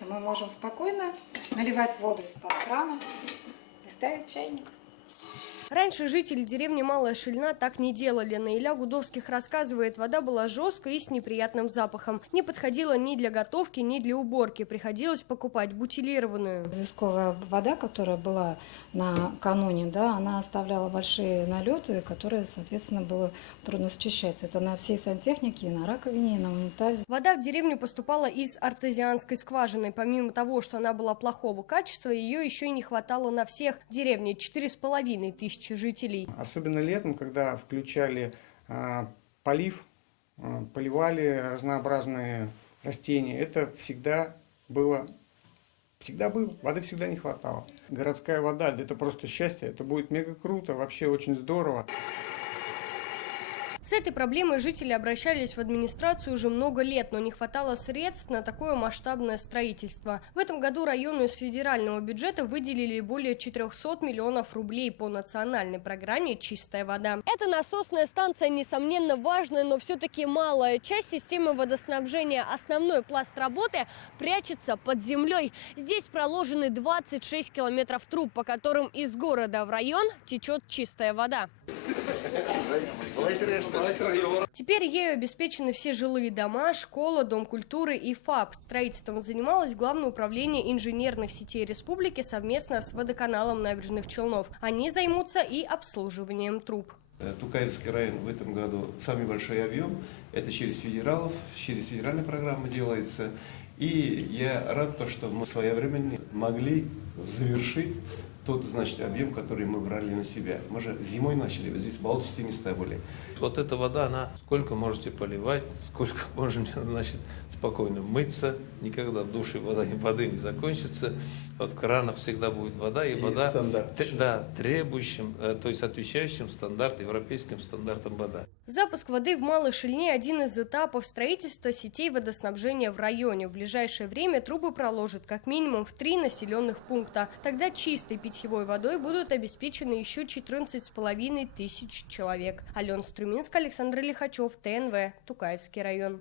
Мы можем спокойно наливать воду из-под крана и ставить чайник. Раньше жители деревни Малая Шильна так не делали. Наиля Гудовских рассказывает, вода была жесткой и с неприятным запахом. Не подходила ни для готовки, ни для уборки. Приходилось покупать бутилированную. Известковая вода, которая была накануне, да, она оставляла большие налеты, которые, соответственно, было трудно счищать. Это на всей сантехнике, и на раковине, и на унитазе. Вода в деревню поступала из артезианской скважины. Помимо того, что она была плохого качества, ее еще и не хватало на всех. В деревне 4500 жителей. Особенно летом, когда включали полив, поливали разнообразные растения, это всегда было, воды всегда не хватало. Городская вода – это просто счастье, это будет мега круто, вообще очень здорово. С этой проблемой жители обращались в администрацию уже много лет, но не хватало средств на такое масштабное строительство. В этом году району из федерального бюджета выделили более 400 миллионов рублей по национальной программе «Чистая вода». Эта насосная станция, несомненно, важная, но все-таки малая часть системы водоснабжения. Основной пласт работы прячется под землей. Здесь проложены 26 километров труб, по которым из города в район течет чистая вода. Теперь ею обеспечены все жилые дома, школа, дом культуры и ФАП. Строительством занималось Главное управление инженерных сетей республики совместно с водоканалом Набережных Челнов. Они займутся и обслуживанием труб. Тукаевский район в этом году самый большой объем. Это через федералов, через федеральную программу делается. И я рад, что мы своевременно могли завершить тот, значит, объем, который мы брали на себя. Мы же зимой начали, здесь болотистые места были. Вот эта вода, она сколько можете поливать, сколько можно, значит, спокойно мыться. Никогда в душе воды не закончится. Вот в кранах всегда будет вода, и вода требующим, то есть отвечающим европейским стандартам вода. Запуск воды в Малой Шильне – один из этапов строительства сетей водоснабжения в районе. В ближайшее время трубы проложат как минимум в 3 населенных пункта. Тогда чистой питьевой водой будут обеспечены еще 14 500 человек. Алена Струминская, Александр Лихачев, ТНВ, Тукаевский район.